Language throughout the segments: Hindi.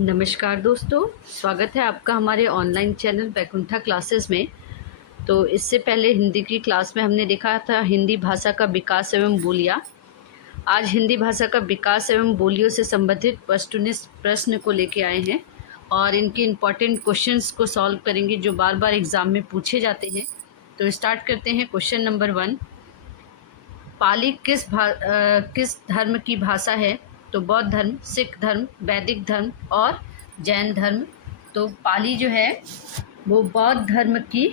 नमस्कार दोस्तों, स्वागत है आपका हमारे ऑनलाइन चैनल बैकुंठा क्लासेस में। तो इससे पहले हिंदी की क्लास में हमने देखा था हिंदी भाषा का विकास एवं बोलियां। आज हिंदी भाषा का विकास एवं बोलियों से संबंधित वस्तुनिष्ठ प्रश्न को लेके आए हैं और इनके इम्पॉर्टेंट क्वेश्चंस को सॉल्व करेंगे जो बार बार एग्ज़ाम में पूछे जाते हैं। तो स्टार्ट करते हैं। क्वेश्चन नंबर 1, पाली किस धर्म की भाषा है? तो बौद्ध धर्म, सिख धर्म, वैदिक धर्म और जैन धर्म। तो पाली जो है वो बौद्ध धर्म की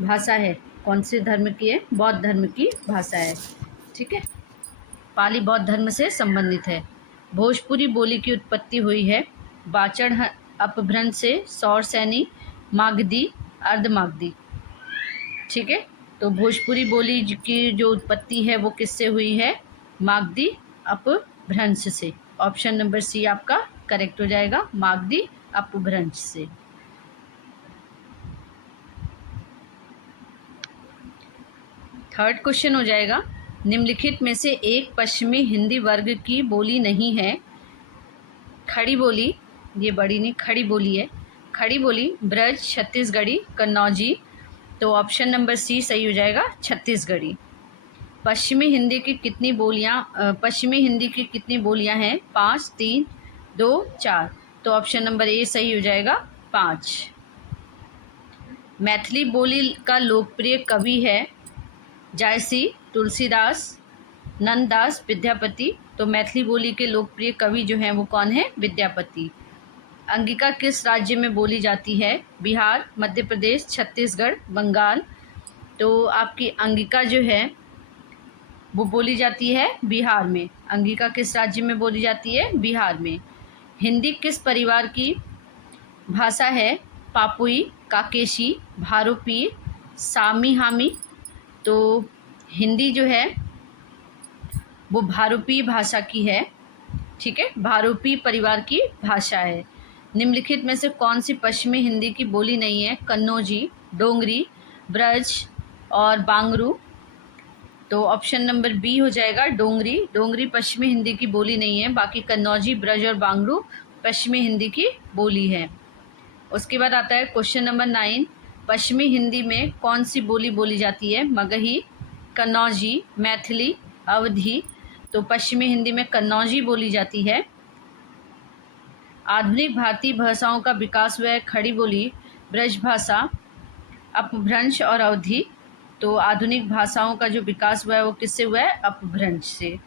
भाषा है। कौन से धर्म की है? बौद्ध धर्म की भाषा है। ठीक है, पाली बौद्ध धर्म से संबंधित है। भोजपुरी बोली की उत्पत्ति हुई है बाचड़ अपभ्रंश से, सौरसैनी, मागधी, अर्धमागधी। ठीक है, तो भोजपुरी बोली की जो उत्पत्ति है वो किससे हुई है? मागधी अपभ्रंश से। ऑप्शन नंबर सी आपका करेक्ट हो जाएगा, मागधी अपभ्रंश से। थर्ड क्वेश्चन हो जाएगा, निम्नलिखित में से एक पश्चिमी हिंदी वर्ग की बोली नहीं है। खड़ी बोली, ये बड़ी नहीं, खड़ी बोली है। खड़ी बोली ब्रज, छत्तीसगढ़ी, कन्नौजी। तो ऑप्शन नंबर सी सही हो जाएगा, छत्तीसगढ़ी। पश्चिमी हिंदी की कितनी बोलियां हैं? 5, 3, 2, 4। तो ऑप्शन नंबर ए सही हो जाएगा, 5। मैथिली बोली का लोकप्रिय कवि है जायसी, तुलसीदास, नंददास, विद्यापति। तो मैथिली बोली के लोकप्रिय कवि जो हैं वो कौन है? विद्यापति। अंगिका किस राज्य में बोली जाती है? बिहार, मध्य प्रदेश, छत्तीसगढ़, बंगाल। तो आपकी अंगिका जो है वो बोली जाती है बिहार में। अंगिका किस राज्य में बोली जाती है? बिहार में। हिंदी किस परिवार की भाषा है? पापुई, काकेशी, भारोपी, सामीहामी। तो हिंदी जो है वो भारोपी भाषा की है। ठीक है, भारोपी परिवार की भाषा है। निम्नलिखित में से कौन सी पश्चिमी हिंदी की बोली नहीं है? कन्नौजी, डोंगरी, ब्रज और बांगरू। तो ऑप्शन नंबर बी हो जाएगा, डोंगरी। डोंगरी पश्चिमी हिंदी की बोली नहीं है, बाकी कन्नौजी, ब्रज और बांगरू पश्चिमी हिंदी की बोली है। उसके बाद आता है क्वेश्चन नंबर 9, पश्चिमी हिंदी में कौन सी बोली बोली जाती है? मगही, कन्नौजी, मैथिली, अवधी। तो पश्चिमी हिंदी में कन्नौजी बोली जाती है। आधुनिक भारतीय भाषाओं का विकास हुआ है खड़ी बोली, ब्रजभाषा, अपभ्रंश और अवधी। तो आधुनिक भाषाओं का जो विकास हुआ है वो किससे हुआ है? अपभ्रंश से।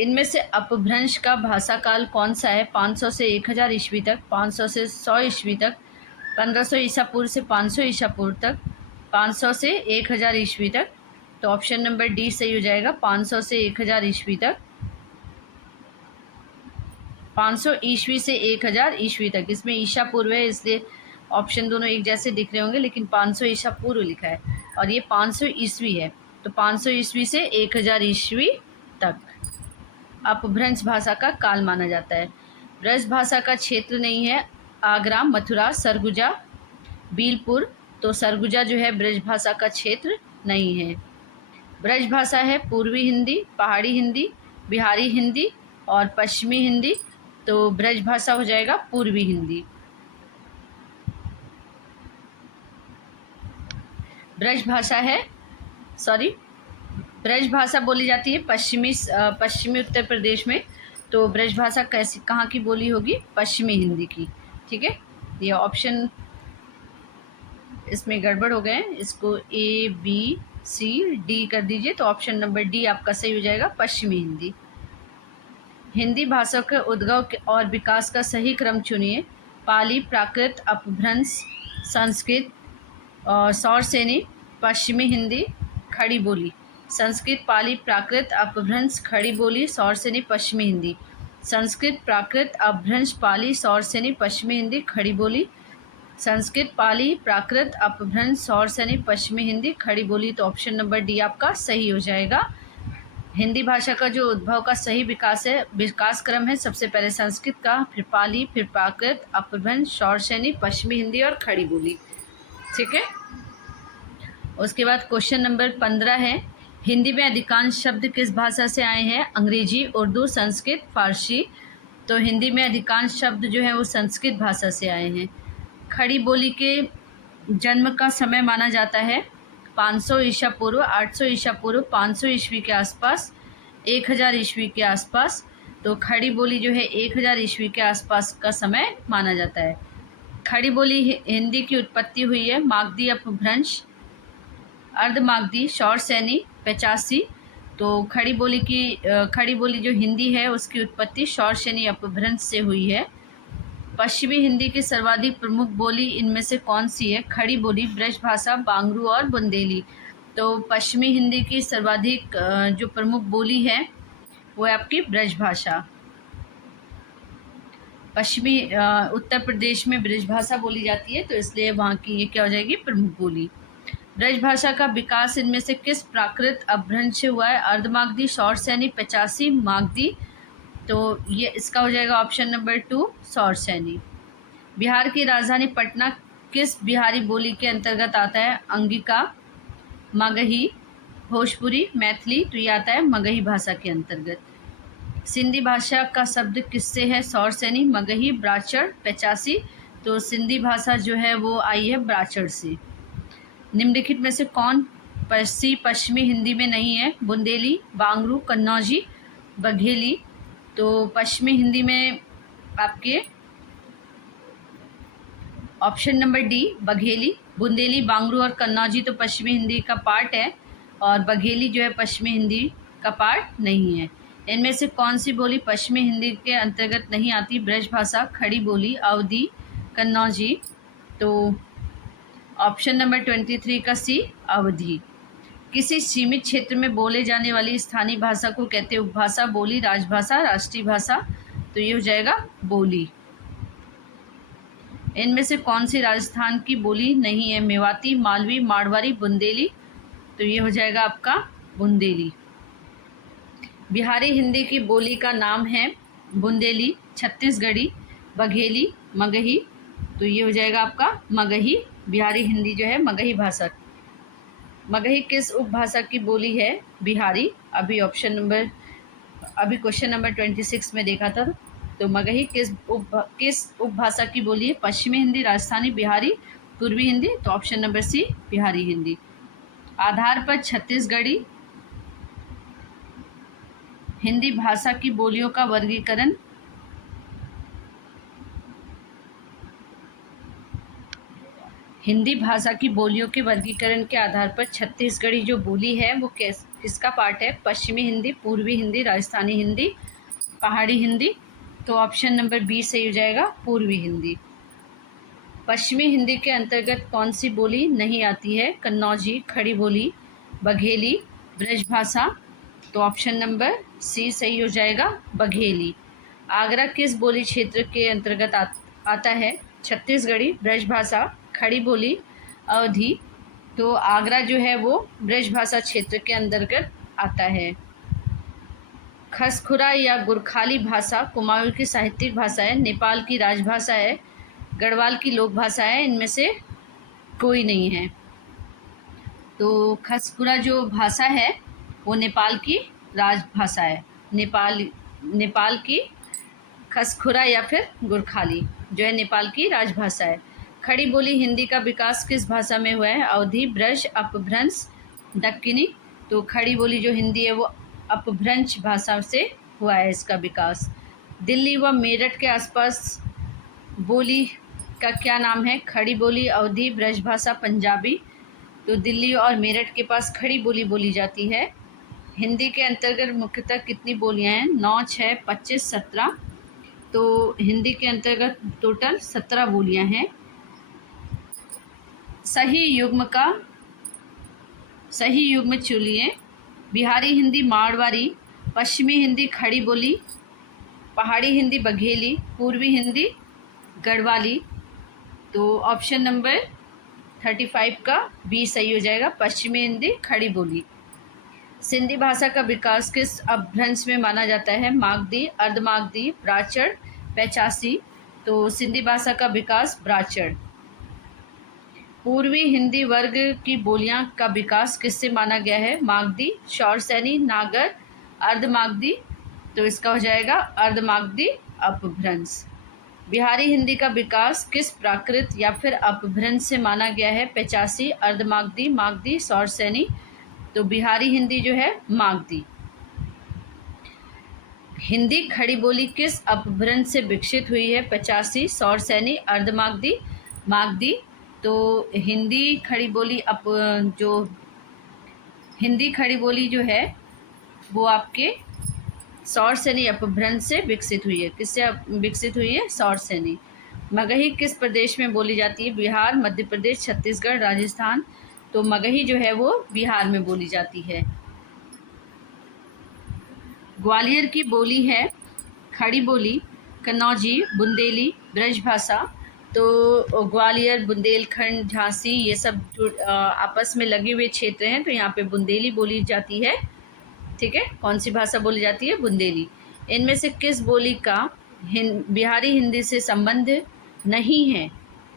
इनमें से अपभ्रंश का भाषा काल कौन सा है? 500 से 1000 ईस्वी तक, 500 से 100 ईस्वी तक, 1500 ईसा पूर्व से 500 ईसा पूर्व तक, 500 से 1000 ईस्वी तक। तो ऑप्शन नंबर डी सही हो जाएगा, 500 से 1000 ईस्वी तक। 500 ईस्वी से 1000 ईस्वी तक, इसमें ईसा पूर्व है इसलिए ऑप्शन दोनों एक जैसे दिख रहे होंगे, लेकिन 500 ईसा पूर्व लिखा है और ये 500 ईस्वी है। तो 500 ईस्वी से 1000 ईस्वी तक अपभ्रंश भाषा का काल माना जाता है। ब्रज भाषा का क्षेत्र नहीं है आगरा, मथुरा, सरगुजा, बीलपुर। तो सरगुजा जो है ब्रज भाषा का क्षेत्र नहीं है। ब्रज भाषा है पूर्वी हिंदी, पहाड़ी हिंदी, बिहारी हिंदी और पश्चिमी हिंदी। तो ब्रज भाषा हो जाएगा पूर्वी हिंदी। ब्रज भाषा है, सॉरी, ब्रज भाषा बोली जाती है पश्चिमी उत्तर प्रदेश में। तो ब्रज भाषा कैसी, कहाँ की बोली होगी? पश्चिमी हिंदी की। ठीक है, ये ऑप्शन इसमें गड़बड़ हो गए हैं, इसको ए बी सी डी कर दीजिए। तो ऑप्शन नंबर डी आपका सही हो जाएगा, पश्चिमी हिंदी। हिंदी भाषा के उद्गव और विकास का सही क्रम चुनिए। पाली, प्राकृत, अपभ्रंश, संस्कृत और सौरसेनी, पश्चिमी हिंदी, खड़ी बोली। संस्कृत, पाली, प्राकृत, अपभ्रंश, खड़ी बोली, सौरसेनी, पश्चिमी हिंदी। संस्कृत, प्राकृत, अपभ्रंश, पाली, सौरसेनी, पश्चिमी हिंदी, खड़ी बोली। संस्कृत, पाली, प्राकृत, अपभ्रंश, सौरसेनी, पश्चिमी हिंदी, खड़ी बोली। तो ऑप्शन नंबर डी आपका सही हो जाएगा। हिंदी भाषा का जो उद्भव का सही विकास क्रम है, सबसे पहले संस्कृत का, फिर पाली, फिर प्राकृत, अपभ्रंश, सौरसेनी, पश्चिमी हिंदी और खड़ी बोली। ठीक है, उसके बाद क्वेश्चन नंबर 15 है, हिंदी में अधिकांश शब्द किस भाषा से आए हैं? अंग्रेजी, उर्दू, संस्कृत, फारसी। तो हिंदी में अधिकांश शब्द जो हैं वो संस्कृत भाषा से आए हैं। खड़ी बोली के जन्म का समय माना जाता है 500 ईसा पूर्व, 800 ईसा पूर्व, 500 ईस्वी के आसपास, 1000 ईस्वी के आसपास। तो खड़ी बोली जो है 1000 ईस्वी के आसपास का समय माना जाता है। खड़ी बोली हिंदी की उत्पत्ति हुई है मागधी अपभ्रंश, अर्धमागधी, शौरसेनी, 85। तो खड़ी बोली जो हिंदी है उसकी उत्पत्ति शौरसेनी अपभ्रंश से हुई है। पश्चिमी हिंदी की सर्वाधिक प्रमुख बोली इनमें से कौन सी है? खड़ी बोली, ब्रजभाषा, बांगरू और बुंदेली। तो पश्चिमी हिंदी की सर्वाधिक जो प्रमुख बोली है वो है आपकी ब्रजभाषा। पश्चिमी उत्तर प्रदेश में ब्रजभाषा बोली जाती है, तो इसलिए वहाँ की ये क्या हो जाएगी? प्रमुख बोली। ब्रजभाषा का विकास इनमें से किस प्राकृत अपभ्रंश से हुआ है? अर्धमागधी, शौरसेनी, 85, मागधी। तो ये इसका हो जाएगा ऑप्शन नंबर 2 शौरसेनी। बिहार की राजधानी पटना किस बिहारी बोली के अंतर्गत आता है? अंगिका, मगही, भोजपुरी, मैथिली। तो ये आता है मगही भाषा के अंतर्गत। सिंधी भाषा का शब्द किससे है? शौरसेनी, मगही, ब्राचड़, 85। तो सिंधी भाषा जो है वो आई है ब्राचड़ से। निम्नलिखित में से कौन पश्चिमी हिंदी में नहीं है? बुंदेली, बांगरू, कन्नौजी, बघेली। तो पश्चिमी हिंदी में आपके option number D Bagheli. Bundeli, Bangru और कन्नौजी तो पश्चिमी हिंदी का पार्ट है, और बघेली जो है पश्चिमी हिंदी का पार्ट नहीं है। इनमें से कौन सी बोली पश्चिमी हिंदी के अंतर्गत नहीं आती? ब्रजभाषा, खड़ी बोली, अवधी, कन्नौजी। तो ऑप्शन नंबर 23 का सी अवधी। किसी सीमित क्षेत्र में बोले जाने वाली स्थानीय भाषा को कहते हैं उपभाषा, बोली, राजभाषा, राष्ट्रीय भाषा। तो ये हो जाएगा बोली। इनमें से कौन सी राजस्थान की बोली नहीं है? मेवाती, मालवी, मारवाड़ी, बुंदेली। तो ये हो जाएगा आपका बुंदेली। बिहारी हिंदी की बोली का नाम है बुंदेली, छत्तीसगढ़ी, बघेली, मगही। तो ये हो जाएगा आपका मगही। बिहारी हिंदी जो है मगही भाषा। मगही किस उपभाषा की बोली है? बिहारी। अभी क्वेश्चन नंबर 26 में देखा था। तो मगही किस उपभाषा की बोली है? पश्चिमी हिंदी, राजस्थानी, बिहारी, पूर्वी हिंदी। तो option number C Bihari Hindi. आधार पर छत्तीसगढ़ी हिंदी भाषा की बोलियों का वर्गीकरण। हिंदी भाषा की बोलियों के वर्गीकरण के आधार पर छत्तीसगढ़ी जो बोली है वो किसका पार्ट है? पश्चिमी हिंदी, पूर्वी हिंदी, राजस्थानी हिंदी, पहाड़ी हिंदी। तो ऑप्शन नंबर बी सही हो जाएगा, पूर्वी हिंदी। पश्चिमी हिंदी के अंतर्गत कौन सी बोली नहीं आती है? कन्नौजी, खड़ी बोली, बघेली, ब्रजभाषा। तो ऑप्शन नंबर सी सही हो जाएगा, बघेली। आगरा किस बोली क्षेत्र के अंतर्गत आता है? छत्तीसगढ़ी, ब्रजभाषा, खड़ी बोली, अवधी। तो आगरा जो है वो ब्रजभाषा क्षेत्र के अंतर्गत आता है। खसखुरा या गुरखाली भाषा कुमाऊँ की साहित्यिक भाषा है, नेपाल की राजभाषा है, गढ़वाल की लोक भाषा है। इनमें से कोई नहीं है। तो खसखुरा जो भाषा है वो नेपाल की राजभाषा है। नेपाल की खसखुरा या फिर गुरखाली जो है नेपाल की राजभाषा है। खड़ी बोली हिंदी का विकास किस भाषा में हुआ है? अवधी, ब्रज, अपभ्रंश, दक्कनी। तो खड़ी बोली जो हिंदी है वो अपभ्रंश भाषा से हुआ है इसका विकास। दिल्ली व मेरठ के आसपास बोली का क्या नाम है? खड़ी बोली, अवधी, ब्रजभाषा, पंजाबी। तो दिल्ली और मेरठ के पास खड़ी बोली बोली जाती है। हिंदी के अंतर्गत मुख्यतः कितनी बोलियां हैं? 9, 6, 25, 17। तो हिंदी के अंतर्गत टोटल 17 बोलियां हैं। सही युग्म चुनिए। बिहारी हिंदी मारवाड़ी, पश्चिमी हिंदी खड़ी बोली, पहाड़ी हिंदी बघेली, पूर्वी हिंदी गढ़वाली। तो ऑप्शन नंबर 35 का बी सही हो जाएगा, पश्चिमी हिंदी खड़ी बोली। सिंधी भाषा का विकास किस अपभ्रंश में माना जाता है? मागधी, अर्धमागधी, ब्राचड़, 85। तो सिंधी भाषा का विकास ब्राचड़। पूर्वी हिंदी वर्ग की बोलियां का विकास किससे माना गया है? मागधी, शौरसेनी, नागर, अर्धमागधी। तो इसका हो जाएगा अर्धमागधी अपभ्रंश। बिहारी हिंदी का विकास किस प्राकृत या फिर अपभ्रंश से माना गया है? 85, अर्धमागधी, मागधी, सौरसैनी। तो बिहारी हिंदी जो है मागधी। हिंदी खड़ी बोली किस अपभ्रंश से विकसित हुई है? 85, सौरसैनी, अर्धमागधी, मागधी। तो हिंदी खड़ी बोली हिंदी खड़ी बोली जो है वो आपके सौरसैनी अपभ्रंश से विकसित हुई है। किससे विकसित हुई है? सौरसैनी। मगही किस प्रदेश में बोली जाती है? बिहार, मध्य प्रदेश, छत्तीसगढ़, राजस्थान। तो मगही जो है वो बिहार में बोली जाती है। ग्वालियर की बोली है खड़ी बोली कन्नौजी, बुंदेली, ब्रजभाषा। तो ग्वालियर, बुंदेलखंड, झांसी ये सब जो आपस में लगे हुए क्षेत्र हैं, तो यहाँ पे बुंदेली बोली जाती है। ठीक है, कौन सी भाषा बोली जाती है? बुंदेली। इनमें से किस बोली का बिहारी हिंदी से संबंध नहीं है?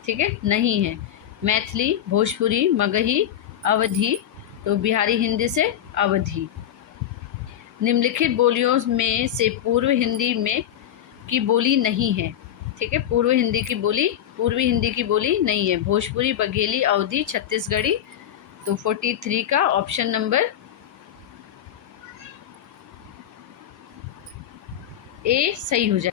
ठीक है, नहीं है। मैथिली, भोजपुरी, मगही, अवधी। तो बिहारी हिंदी से अवधी। निम्नलिखित बोलियों में से पूर्व हिंदी में की बोली नहीं है। ठीक है, पूर्वी हिंदी की बोली नहीं है। भोजपुरी, बघेली, अवधी, छत्तीसगढ़ी। तो 43 का ऑप्शन नंबर ए सही हो जाए।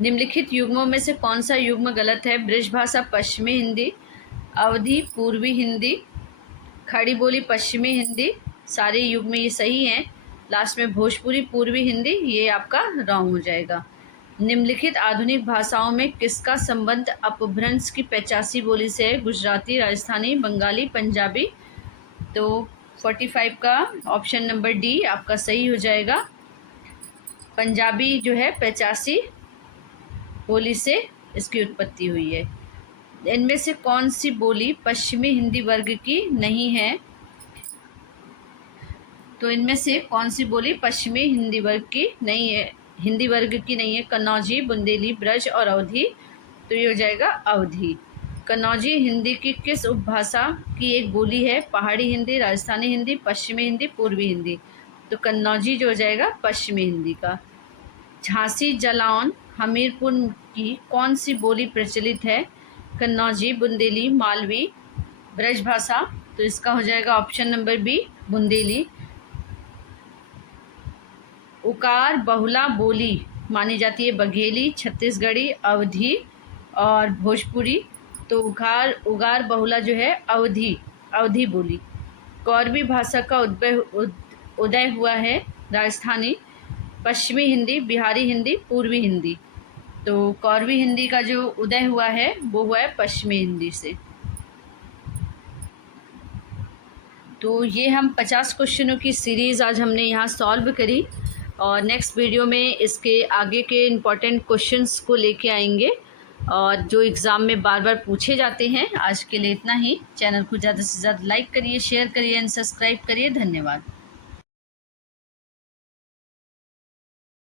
निम्नलिखित युग्मों में से कौन सा युग्म गलत है? ब्रजभाषा पश्चिमी हिंदी, अवधी पूर्वी हिंदी, खड़ी बोली पश्चिमी हिंदी। सारे युग्म ये सही हैं। लास्ट में भोजपुरी पूर्वी हिंदी, ये आपका रॉन्ग हो जाएगा। निम्नलिखित आधुनिक भाषाओं में किसका संबंध अपभ्रंश की 85 बोली से है? गुजराती, राजस्थानी, बंगाली, पंजाबी। तो 45 का ऑप्शन नंबर डी आपका सही हो जाएगा। पंजाबी जो है 85 बोली से इसकी उत्पत्ति हुई है। इनमें से कौन सी बोली पश्चिमी हिंदी वर्ग की नहीं है? तो इनमें से कौन सी बोली पश्चिमी हिंदी वर्ग की नहीं है? कन्नौजी, बुंदेली, ब्रज और अवधी। तो ये हो जाएगा अवधी। कन्नौजी हिंदी की किस उपभाषा की एक बोली है? पहाड़ी हिंदी, राजस्थानी हिंदी, पश्चिमी हिंदी, पूर्वी हिंदी। तो कन्नौजी जो हो जाएगा पश्चिमी हिंदी का। झांसी, जालौन, हमीरपुर की कौन सी बोली प्रचलित है? कन्नौजी, बुंदेली, मालवी, ब्रजभाषा। तो इसका हो जाएगा ऑप्शन नंबर बी बुंदेली। उकार बहुला बोली मानी जाती है बघेली, छत्तीसगढ़ी, अवधी और भोजपुरी। तो उगार बहुला जो है अवधी बोली। कौरवी भाषा का उदय हुआ है? राजस्थानी, पश्चिमी हिंदी, बिहारी हिंदी, पूर्वी हिंदी। तो कौरवी हिंदी का जो उदय हुआ है वो हुआ है पश्चिमी हिंदी से। तो ये हम 50 क्वेश्चनों की सीरीज़ आज हमने यहाँ सॉल्व करी और नेक्स्ट वीडियो में इसके आगे के इम्पॉर्टेंट क्वेश्चंस को लेके आएंगे और जो एग्ज़ाम में बार बार पूछे जाते हैं। आज के लिए इतना ही। चैनल को ज़्यादा से ज़्यादा लाइक करिए, शेयर करिए एंड सब्सक्राइब करिए। धन्यवाद।